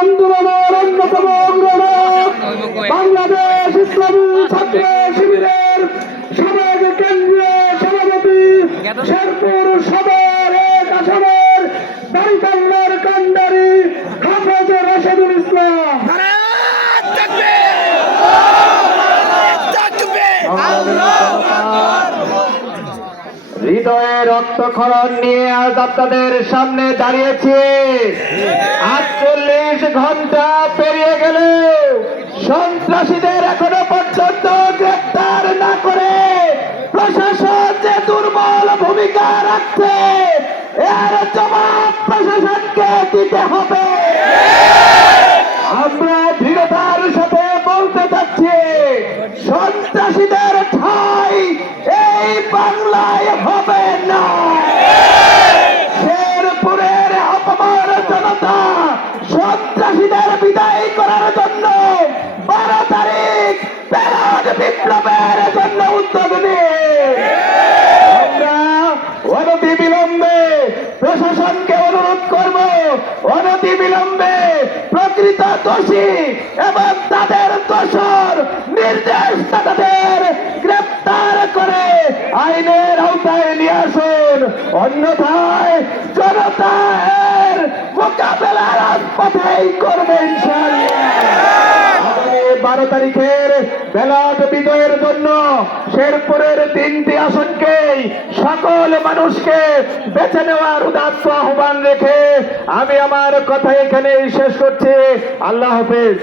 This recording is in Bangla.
আন্দোলনের অন্যতম অঙ্গরাগ বাংলাদেশ ইসলামী ছাত্র শিবিরের সাবেক কেন্দ্রীয় সভাপতি শেরপুর সদর ১ আসনের বারিকাল্লার কান্ডারি হাফেজ রাশেদুল ইসলাম। হৃদয়ে রক্তক্ষরণ নিয়ে আজ আপনাদের সামনে দাঁড়িয়েছি। ৪৮ ঘন্টা পেরিয়ে গেল, সন্ত্রাসীদের এখনো পর্যন্ত গ্রেপ্তার না করে প্রশাসন যে দুর্বল ভূমিকা রাখছে, এর জবাব প্রশাসনকে দিতে হবে। আমরা দৃঢ়তার সাথে বলতে চাচ্ছি, সন্ত্রাসীদের ঠাঁই এই বাংলায় হবে না। শেরপুরের অপমান জনতা সন্ত্রাসীদের বিদায় করার জন্য ১২ তারিখ ব্যালট বিপ্লবের জন্য উদ্যোগ নিয়ে আমরা অনতি বিলম্বে প্রশাসনকে অনুরোধ করব, অনতি বিলম্বে প্রকৃত দোষী এবং তাদের দোষর নির্দেশদাতাদের গ্রেপ্তার করে আইনের আওতায় নিয়ে আসুন। অন্যথায় জনতা এর মোকাবেলা রাজপথেই করবে ইনশাআল্লাহ। ১২ তারিখের ব্যালট বিজয়ের জন্য শেরপুরের ৩টি আসনকেই সকল মানুষকে বেছে নেওয়ার উদাত্ত আহ্বান রেখে আমি আমার কথা এখানেই শেষ করছি। আল্লাহ হাফেজ।